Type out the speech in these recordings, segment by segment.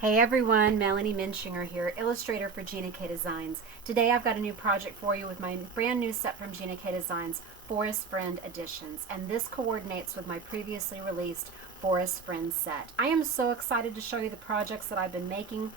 Hey everyone, Melanie Minshinger here, illustrator for Gina K Designs. Today I've got a new project for you with my brand new set from Gina K Designs, Forest Friend Editions, and this coordinates with my previously released Forest Friend set. I am so excited to show you the projects that I've been making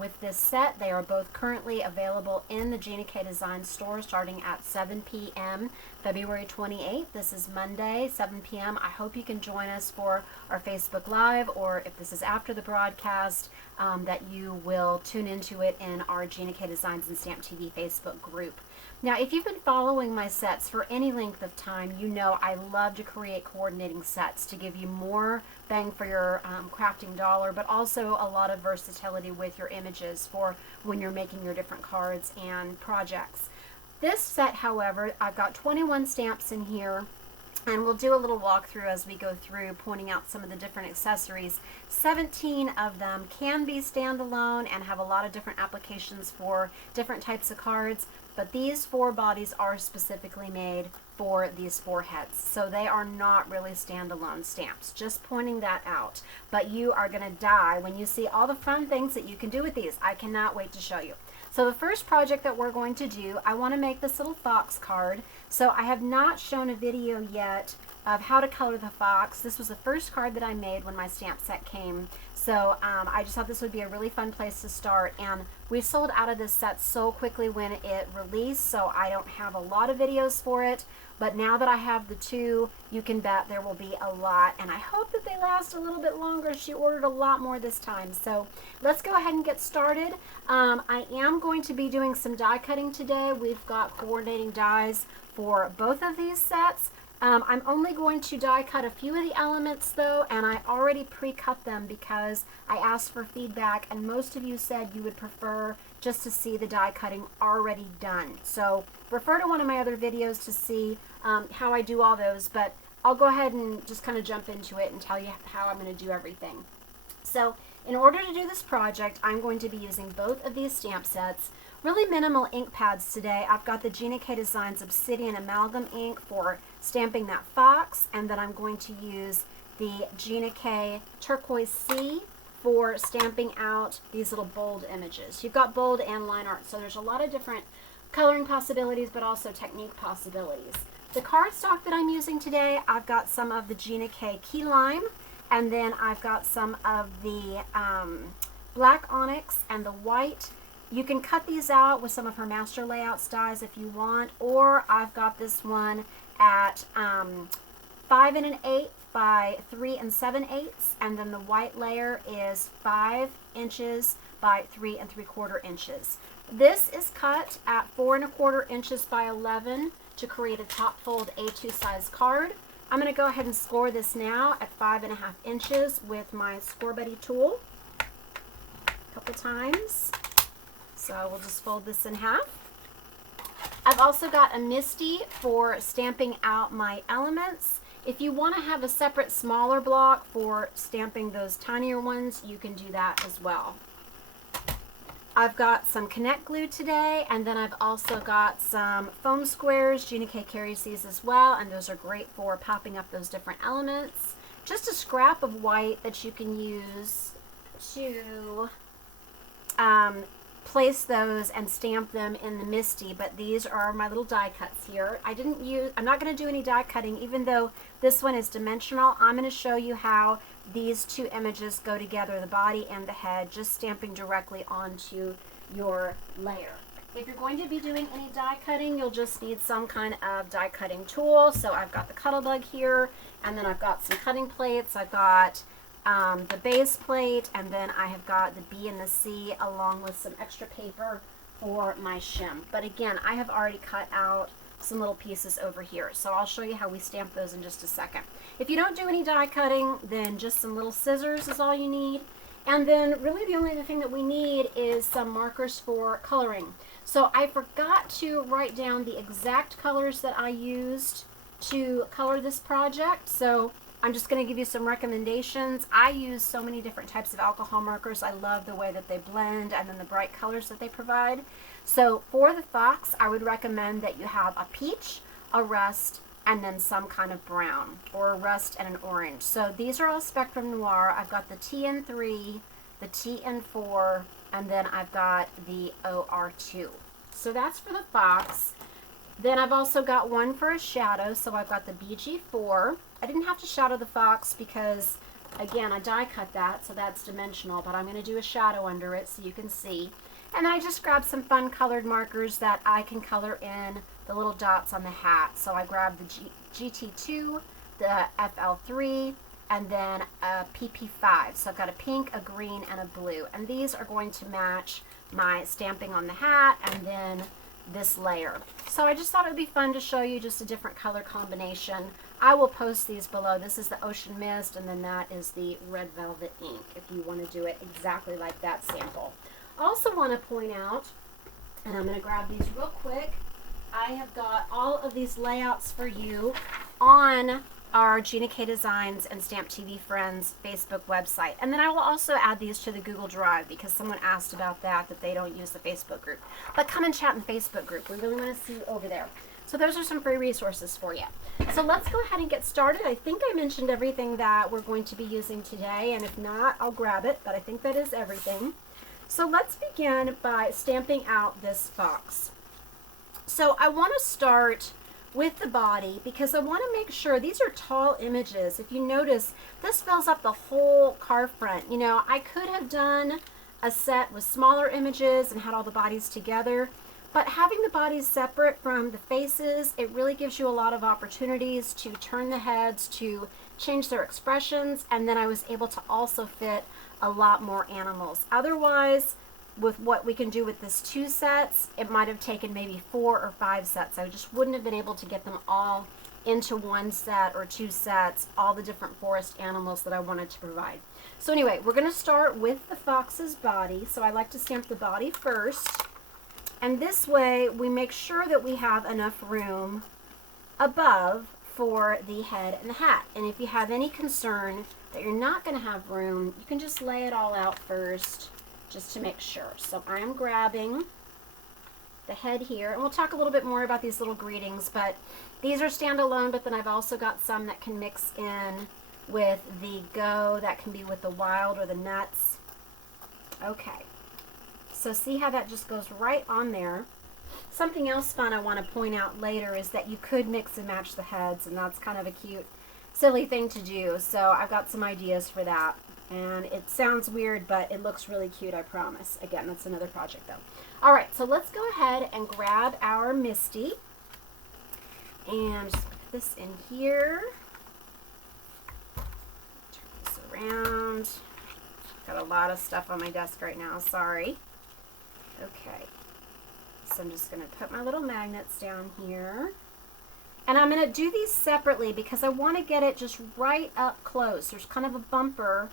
with this set. They are both currently available in the Gina K Designs store starting at 7 p.m. February 28th. This is Monday, 7 p.m. I hope you can join us for our Facebook Live, or if this is after the broadcast, that you will tune into it in our Gina K Designs and Stamp TV Facebook group. Now, if you've been following my sets for any length of time, you know I love to create coordinating sets to give you more bang for your crafting dollar, but also a lot of versatility with your images for when you're making your different cards and projects. This set, however, I've got 21 stamps in here, and we'll do a little walkthrough as we go through, pointing out some of the different accessories. 17 of them can be standalone and have a lot of different applications for different types of cards, but these 4 bodies are specifically made for these 4 heads. So they are not really standalone stamps, just pointing that out. But you are going to die when you see all the fun things that you can do with these. I cannot wait to show you. So the first project that we're going to do, I want to make this little fox card. So I have not shown a video yet of how to color the fox. This was the first card that I made when my stamp set came. So I just thought this would be a really fun place to start. And we sold out of this set so quickly when it released, so I don't have a lot of videos for it. But now that I have the 2, you can bet there will be a lot. And I hope that they last a little bit longer. She ordered a lot more this time. So let's go ahead and get started. I am going to be doing some die cutting today. We've got coordinating dies for both of these sets. I'm only going to die cut a few of the elements though, and I already pre-cut them because I asked for feedback, and most of you said you would prefer just to see the die cutting already done. So refer to one of my other videos to see how I do all those, but I'll go ahead and just kind of jump into it and tell you how I'm going to do everything. So in order to do this project, I'm going to be using both of these stamp sets. Really minimal ink pads today. I've got the Gina K Designs Obsidian Amalgam ink for stamping that fox, and then I'm going to use the Gina K Turquoise C for stamping out these little bold images. You've got bold and line art, so there's a lot of different coloring possibilities, but also technique possibilities. The cardstock that I'm using today, I've got some of the Gina K Key Lime, and then I've got some of the black Onyx and the white. You can cut these out with some of her master layouts dies if you want, or I've got this one at 5 1/8 by 3 7/8, and then the white layer is 5 inches by 3 3/4 inches. This is cut at 4 1/4 inches by 11 to create a top fold A2 size card. I'm going to go ahead and score this now at 5 1/2 inches with my Score Buddy tool a couple times. So we'll just fold this in half. I've also got a MISTI for stamping out my elements. If you want to have a separate smaller block for stamping those tinier ones, you can do that as well. I've got some Connect glue today, and then I've also got some foam squares. Gina K carries these as well, and those are great for popping up those different elements. Just a scrap of white that you can use to place those and stamp them in the MISTI, but these are my little die cuts here. I'm not going to do any die cutting, even though this one is dimensional. I'm going to show you how these 2 images go together, the body and the head, just stamping directly onto your layer. If you're going to be doing any die cutting, you'll just need some kind of die cutting tool. So I've got the Cuttlebug here, and then I've got some cutting plates. I've got the base plate, and then I have got the B and the C along with some extra paper for my shim. But again, I have already cut out some little pieces over here, so I'll show you how we stamp those in just a second. If you don't do any die cutting, then just some little scissors is all you need. And then really the only other thing that we need is some markers for coloring. So I forgot to write down the exact colors that I used to color this project, so I'm just going to give you some recommendations. I use so many different types of alcohol markers. I love the way that they blend and then the bright colors that they provide. So for the fox, I would recommend that you have a peach, a rust, and then some kind of brown, or a rust and an orange. So these are all Spectrum Noir. I've got the TN3, the TN4, and then I've got the OR2. So that's for the fox. Then I've also got one for a shadow, so I've got the BG4. I didn't have to shadow the fox because, again, I die cut that, so that's dimensional, but I'm going to do a shadow under it so you can see. And then I just grabbed some fun colored markers that I can color in the little dots on the hat. So I grabbed the GT2, the FL3, and then a PP5. So I've got a pink, a green, and a blue. And these are going to match my stamping on the hat and then this layer. So I just thought it would be fun to show you just a different color combination. I will post these below. This is the Ocean Mist, and then that is the Red Velvet ink if you want to do it exactly like that sample. I also want to point out, and I'm going to grab these real quick, I have got all of these layouts for you on our Gina K Designs and Stamp TV Friends Facebook website. And then I will also add these to the Google Drive because someone asked about that they don't use the Facebook group. But come and chat in the Facebook group. We really want to see you over there. So those are some free resources for you. So let's go ahead and get started. I think I mentioned everything that we're going to be using today, and if not, I'll grab it, but I think that is everything. So let's begin by stamping out this fox. So I want to start with the body because I want to make sure these are tall images. If you notice, this fills up the whole card front. You know, I could have done a set with smaller images and had all the bodies together, but having the bodies separate from the faces, it really gives you a lot of opportunities to turn the heads, to change their expressions, and then I was able to also fit a lot more animals. Otherwise, with what we can do with this 2 sets, it might have taken maybe 4 or 5 sets. I just wouldn't have been able to get them all into 1 set or 2 sets, all the different forest animals that I wanted to provide. So anyway, we're going to start with the fox's body. So I like to stamp the body first. And this way we make sure that we have enough room above for the head and the hat. And if you have any concern that you're not going to have room, you can just lay it all out first just to make sure. So I'm grabbing the head here, and we'll talk a little bit more about these little greetings, but these are standalone, but then I've also got some that can mix in with the go, that can be with the wild or the nuts. Okay, so see how that just goes right on there. Something else fun I want to point out later is that you could mix and match the heads, and that's kind of a cute, silly thing to do. So I've got some ideas for that. And it sounds weird, but it looks really cute, I promise. Again, that's another project, though. All right, so let's go ahead and grab our MISTI. And just put this in here. Turn this around. Got a lot of stuff on my desk right now, sorry. Okay. So I'm just going to put my little magnets down here. And I'm going to do these separately because I want to get it just right up close. There's kind of a bumper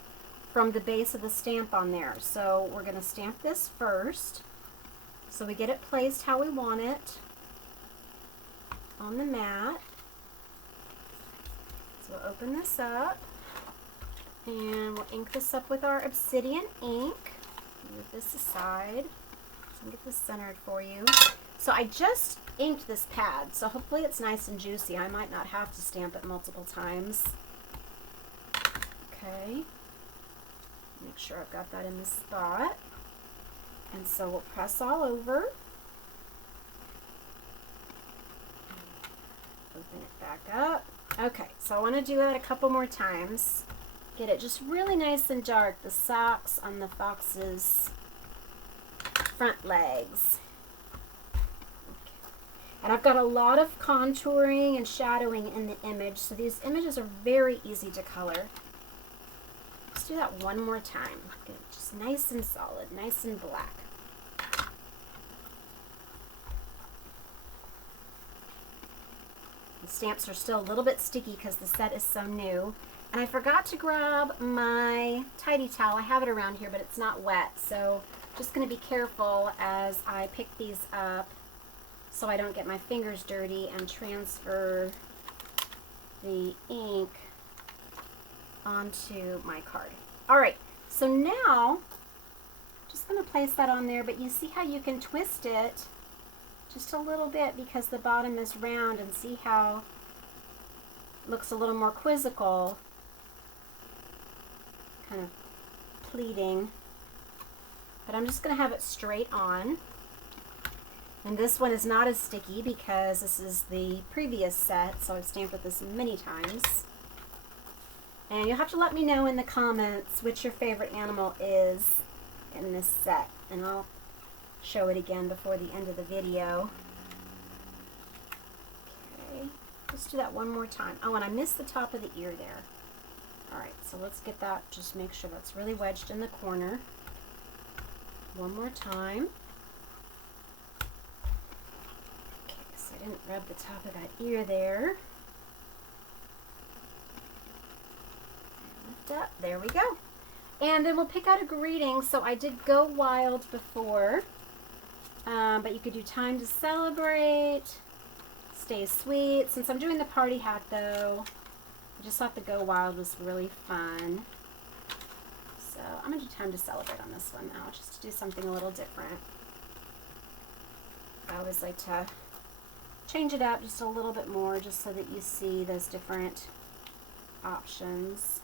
from the base of the stamp on there. So we're going to stamp this first so we get it placed how we want it on the mat. So we'll open this up and we'll ink this up with our Obsidian ink. Move this aside so I can get this centered for you. So I just inked this pad, so hopefully it's nice and juicy. I might not have to stamp it multiple times. Okay. Make sure I've got that in the spot. And so we'll press all over. Open it back up. Okay, so I want to do that a couple more times. Get it just really nice and dark, the socks on the fox's front legs. And I've got a lot of contouring and shadowing in the image, so these images are very easy to color. Let's do that one more time. Get it just nice and solid, nice and black. The stamps are still a little bit sticky because the set is so new. And I forgot to grab my tidy towel. I have it around here, but it's not wet, so just going to be careful as I pick these up so I don't get my fingers dirty and transfer the ink onto my card. All right, so now just going to place that on there, but you see how you can twist it just a little bit because the bottom is round, and see how it looks a little more quizzical, kind of pleating. but I'm just going to have it straight on. And this one is not as sticky because this is the previous set, so I've stamped with this many times. And you'll have to let me know in the comments which your favorite animal is in this set, and I'll show it again before the end of the video. Okay, let's do that one more time. Oh, and I missed the top of the ear there. Alright, so let's get that, just make sure that's really wedged in the corner. One more time. Okay, so I didn't rub the top of that ear there. Lift up, there we go. And then we'll pick out a greeting. So I did Go Wild before, but you could do Time to Celebrate, Stay Sweet. Since I'm doing the party hat though, I just thought the Go Wild was really fun. So I'm going to do Time to Celebrate on this one now, just to do something a little different. I always like to change it up just a little bit more, just so that you see those different options.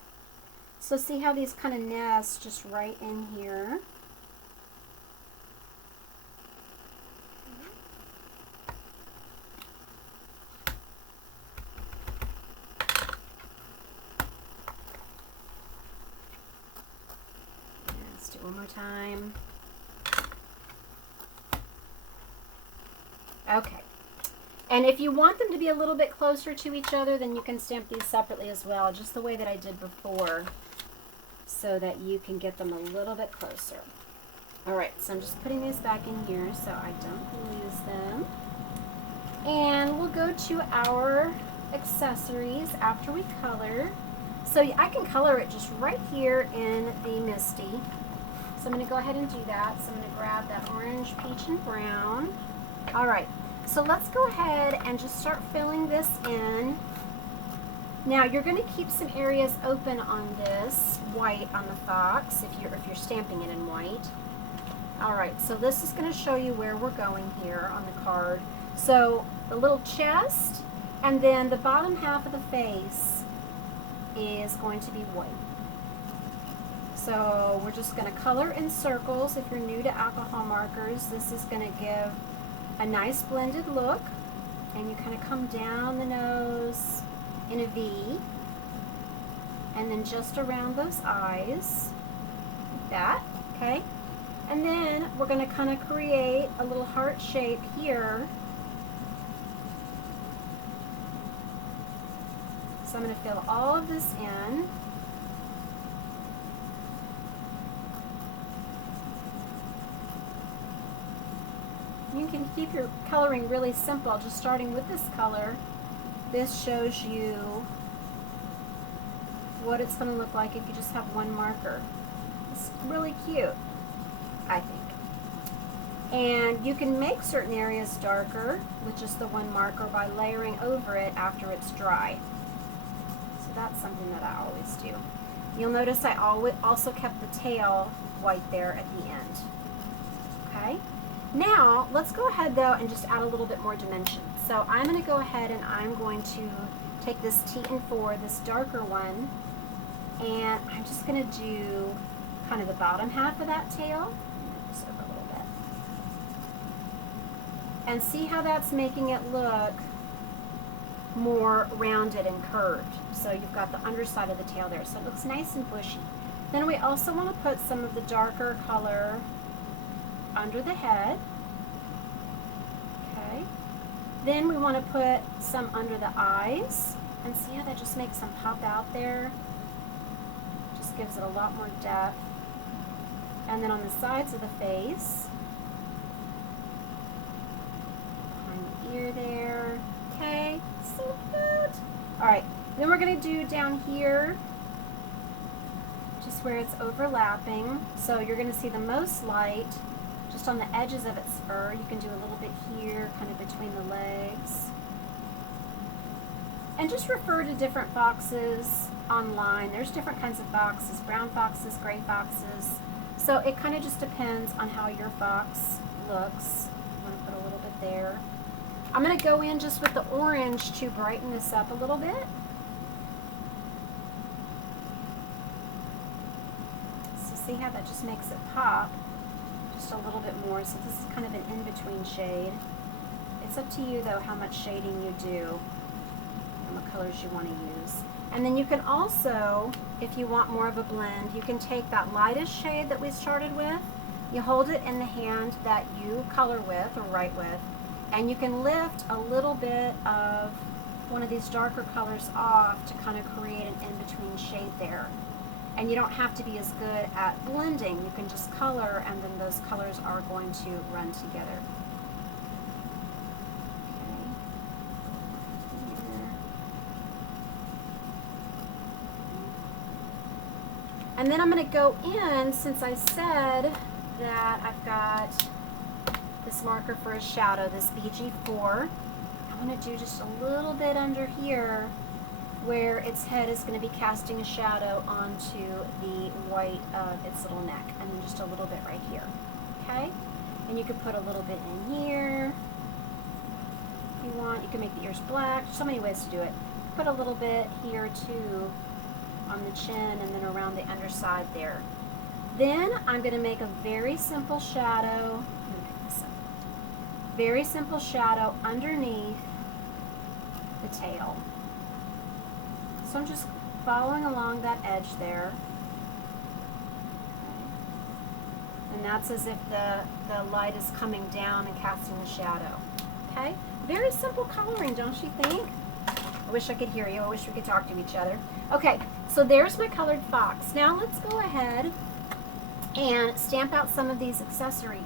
So see how these kind of nest just right in here. Let's do one more time. Okay. And if you want them to be a little bit closer to each other, then you can stamp these separately as well, just the way that I did before, so that you can get them a little bit closer. Alright, so I'm just putting these back in here so I don't lose them. And we'll go to our accessories after we color. So I can color it just right here in the MISTI. So I'm going to go ahead and do that. So I'm going to grab that orange, peach, and brown. Alright, so let's go ahead and just start filling this in. Now you're going to keep some areas open on this white on the fox if you're stamping it in white. Alright, so this is going to show you where we're going here on the card. So the little chest and then the bottom half of the face is going to be white. So we're just going to color in circles. If you're new to alcohol markers, this is going to give a nice blended look, and you kind of come down the nose in a V, and then just around those eyes, like that, okay? And then we're going to kind of create a little heart shape here. So I'm going to fill all of this in. You can keep your coloring really simple, just starting with this color. This shows you what it's going to look like if you just have one marker. It's really cute, I think. And you can make certain areas darker with just the one marker by layering over it after it's dry. So that's something that I always do. You'll notice I also kept the tail white there at the end. Okay? Now, let's go ahead though and just add a little bit more dimension. So I'm going to go ahead and I'm going to take this T4, this darker one, and I'm just going to do kind of the bottom half of that tail. Move this over a little bit. And see how that's making it look more rounded and curved. So you've got the underside of the tail there, so it looks nice and bushy. Then we also want to put some of the darker color under the head. Okay. Then we want to put some under the eyes, and see how that just makes them pop out there. Just gives it a lot more depth. And then on the sides of the face, behind the ear there. Okay, so cute. All right, then we're going to do down here, just where it's overlapping. So you're going to see the most light just on the edges of its fur. You can do a little bit here, kind of between the legs. And just refer to different foxes online. There's different kinds of foxes, brown foxes, gray foxes. So it kind of just depends on how your fox looks. I'm going to put a little bit there. I'm going to go in just with the orange to brighten this up a little bit. So see how that just makes it pop. just a little bit more. So this is kind of an in-between shade. It's up to you though how much shading you do and what colors you want to use. And then you can also, if you want more of a blend, you can take that lightest shade that we started with, you hold it in the hand that you color with or write with, and you can lift a little bit of one of these darker colors off to kind of create an in-between shade there. And you don't have to be as good at blending. You can just color, and then those colors are going to run together. And then I'm going to go in, since I said that I've got this marker for a shadow, this BG4. I'm going to do just a little bit under here where its head is going to be casting a shadow onto the white of its little neck, and then just a little bit right here. Okay? And you could put a little bit in here if you want. You can make the ears black. So many ways to do it. Put a little bit here too on the chin, and then around the underside there. Then I'm going to make a very simple shadow. Let me pick this up. Very simple shadow underneath the tail. So I'm just following along that edge there. Okay. And that's as if the light is coming down and casting the shadow. Okay? Very simple coloring, don't you think? I wish I could hear you. I wish we could talk to each other. Okay, so there's my colored fox. Now let's go ahead and stamp out some of these accessories.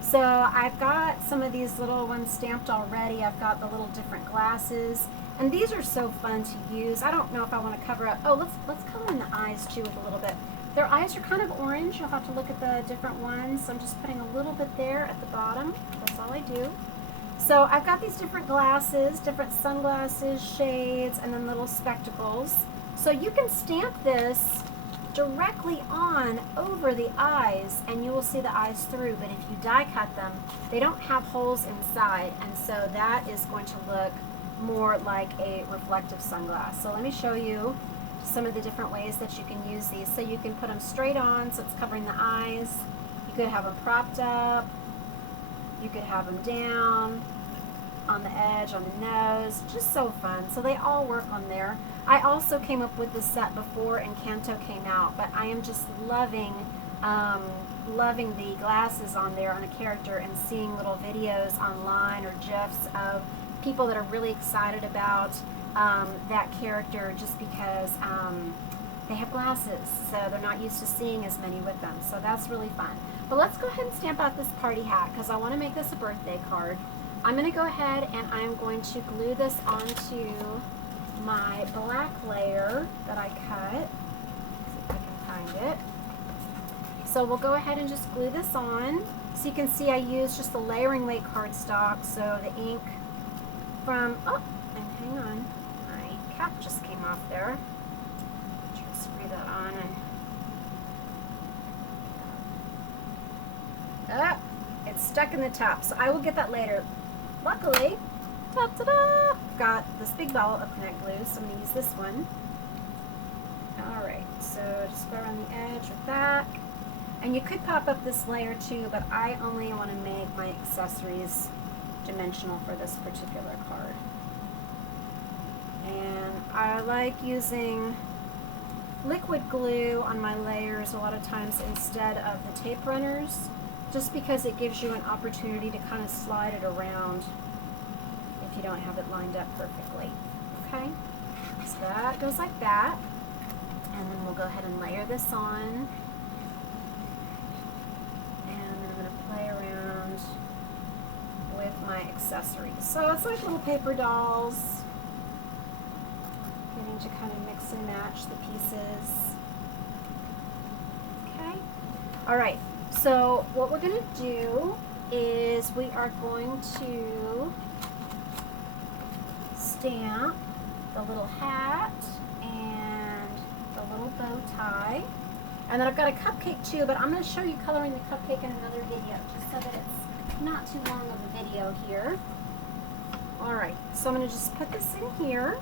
So I've got some of these little ones stamped already. I've got the little different glasses, and these are so fun to use. I don't know if I want to cover up. Oh, let's color in the eyes too with a little bit. Their eyes are kind of orange. You'll have to look at the different ones. So I'm just putting a little bit there at the bottom. That's all I do. So I've got these different glasses, different sunglasses, shades, and then little spectacles. So you can stamp this directly on over the eyes, and you will see the eyes through. But if you die cut them, they don't have holes inside, and so that is going to look more like a reflective sunglass. So let me show you some of the different ways that you can use these. So you can put them straight on, so it's covering the eyes. You could have them propped up. You could have them down on the edge, on the nose. Just so fun. So they all work on there. I also came up with this set before Encanto came out, but I am just loving loving the glasses on there on a character, and seeing little videos online or GIFs of people that are really excited about that character, just because they have glasses, so they're not used to seeing as many with them. So that's really fun. But let's go ahead and stamp out this party hat, because I want to make this a birthday card. I'm going to go ahead and I'm going to glue this onto my black layer that I cut. See if I can find it. So we'll go ahead and just glue this on. So you can see I used just the layering weight cardstock, so the ink from, oh, and hang on, my cap just came off there. Try to screw that on, and it's stuck in the top, so I will get that later. Luckily, ta-da-da, got this big ball of connect glue, so I'm going to use this one. Alright, so just go around the edge with that. And you could pop up this layer too, but I only want to make my accessories dimensional for this particular card. And I like using liquid glue on my layers a lot of times instead of the tape runners, just because it gives you an opportunity to kind of slide it around if you don't have it lined up perfectly. Okay, so that goes like that, and then we'll go ahead and layer this on, and then I'm going to play around with my accessories. So it's like little paper dolls, getting to kind of mix and match the pieces. Okay, all right. So what we're going to do is we are going to stamp the little hat and the little bow tie. And then I've got a cupcake too, but I'm going to show you coloring the cupcake in another video, just so that it's not too long of a video here. Alright, so I'm going to just put this in here,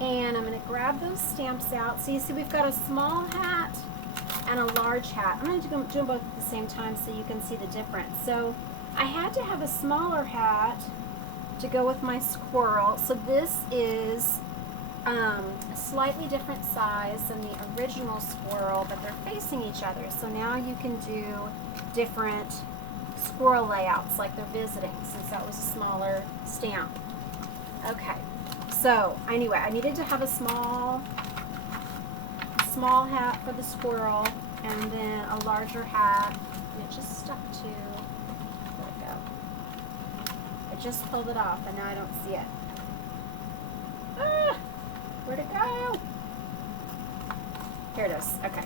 and I'm going to grab those stamps out. So you see we've got a small hat and a large hat. I'm going to do them both at the same time so you can see the difference. So I had to have a smaller hat to go with my squirrel. So this is a slightly different size than the original squirrel, but they're facing each other. So now you can do different squirrel layouts like they're visiting, since that was a smaller stamp. Okay, so anyway, I needed to have a small hat for the squirrel, and then a larger hat, and it just stuck to, where'd it go? I just pulled it off, and now I don't see it. Ah, where'd it go? Here it is. Okay.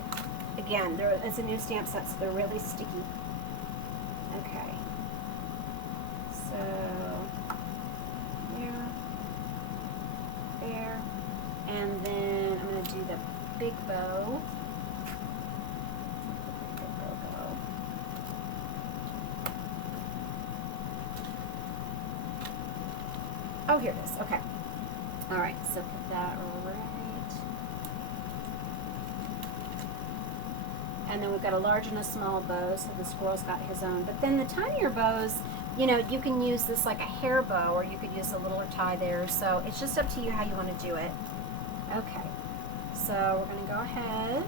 Again, it's a new stamp set, so they're really sticky. Okay. So, yeah, there, and then I'm going to do the big bow. Oh, here it is. Okay. All right. So put that right. And then we've got a large and a small bow, so the squirrel's got his own. But then the tinier bows, you know, you can use this like a hair bow, or you could use a littler tie there. So it's just up to you how you want to do it. Okay. So we're going to go ahead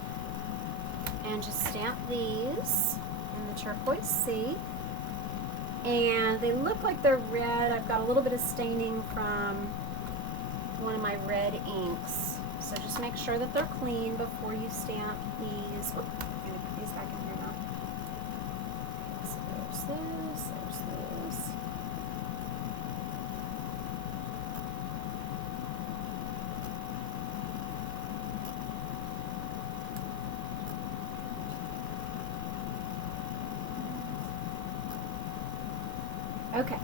and just stamp these in the turquoise sea. And they look like they're red. I've got a little bit of staining from one of my red inks. So just make sure that they're clean before you stamp these. Oop, I'm going to put these back in here now. So there's this. Okay,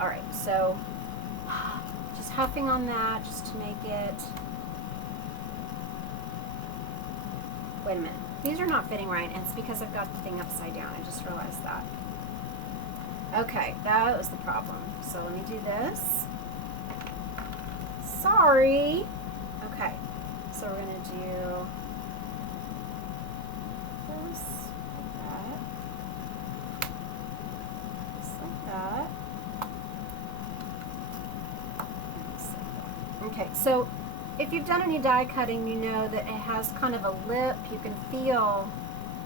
all right, so just huffing on that just to make it, wait a minute, these are not fitting right, and it's because I've got the thing upside down. I just realized that. Okay, that was the problem. So let me do this. Sorry. Okay, so we're gonna do this like that. That. Okay, so if you've done any die cutting, you know that it has kind of a lip. You can feel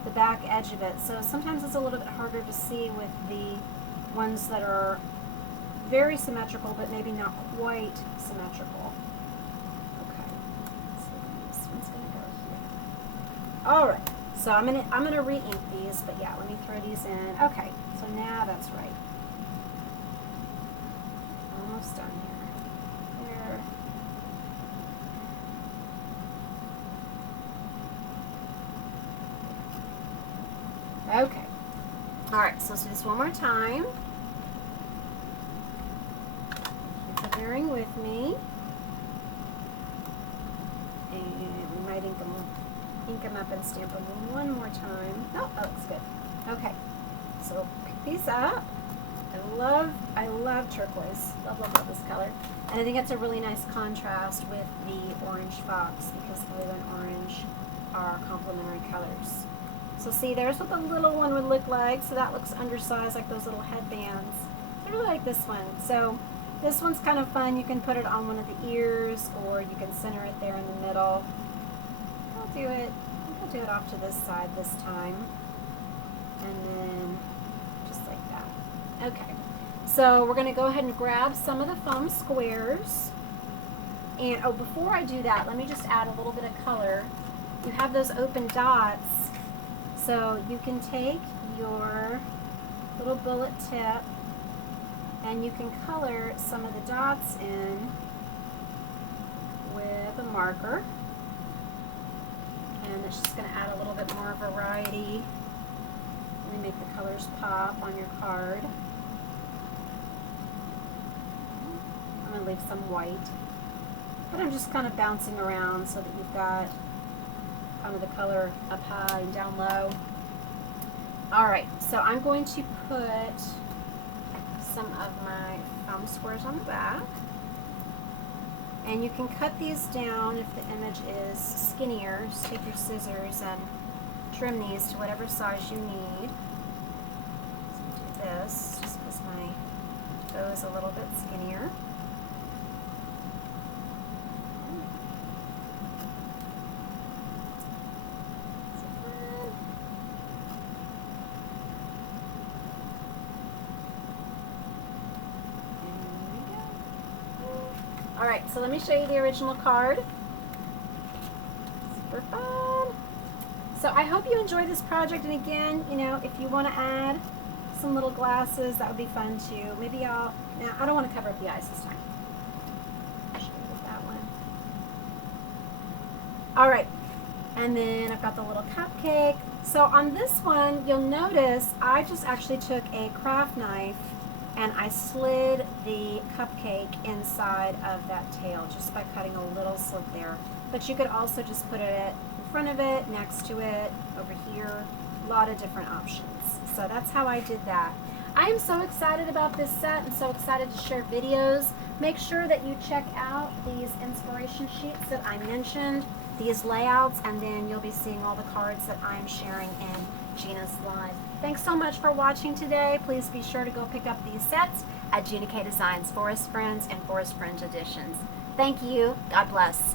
the back edge of it. So sometimes it's a little bit harder to see with the ones that are very symmetrical, but maybe not quite symmetrical. Okay, so this one's gonna go here. All right, so I'm gonna re-ink these, but yeah, let me throw these in. Okay, so now that's right. Almost done here. There. Okay. All right, so let's do this one more time. Thank you for bearing with me. And we might ink them up and stamp them one more time. Oh, that looks good. Okay, so pick these up. I love turquoise. Love this color. And I think it's a really nice contrast with the orange fox, because blue and orange are complementary colors. So see, there's what the little one would look like. So that looks undersized, like those little headbands. I really like this one. So this one's kind of fun. You can put it on one of the ears, or you can center it there in the middle. I'll do it off to this side this time. And then just like that. Okay. So we're going to go ahead and grab some of the foam squares. And oh, before I do that, let me just add a little bit of color. You have those open dots, so you can take your little bullet tip and you can color some of the dots in with a marker. And it's just going to add a little bit more variety. Let me make the colors pop on your card. I'm going to leave some white, but I'm just kind of bouncing around so that you've got kind of the color up high and down low. Alright, so I'm going to put some of my foam squares on the back, and you can cut these down if the image is skinnier. Just take your scissors and trim these to whatever size you need. So do this just because my bow is a little bit skinnier. Alright, so let me show you the original card. Super fun. So I hope you enjoyed this project, and again, you know, if you want to add some little glasses, that would be fun too. Maybe now I don't want to cover up the eyes this time. I'll show you with that one. Alright, and then I've got the little cupcake. So on this one, you'll notice I just actually took a craft knife and I slid the cupcake inside of that tail just by cutting a little slit there. But you could also just put it in front of it, next to it, over here. A lot of different options. So that's how I did that. I am so excited about this set and so excited to share videos. Make sure that you check out these inspiration sheets that I mentioned, these layouts, and then you'll be seeing all the cards that I'm sharing in Gina's Live. Thanks so much for watching today. Please be sure to go pick up these sets at Gina K Designs Forest Friends and Forest Friends Editions. Thank you. God bless.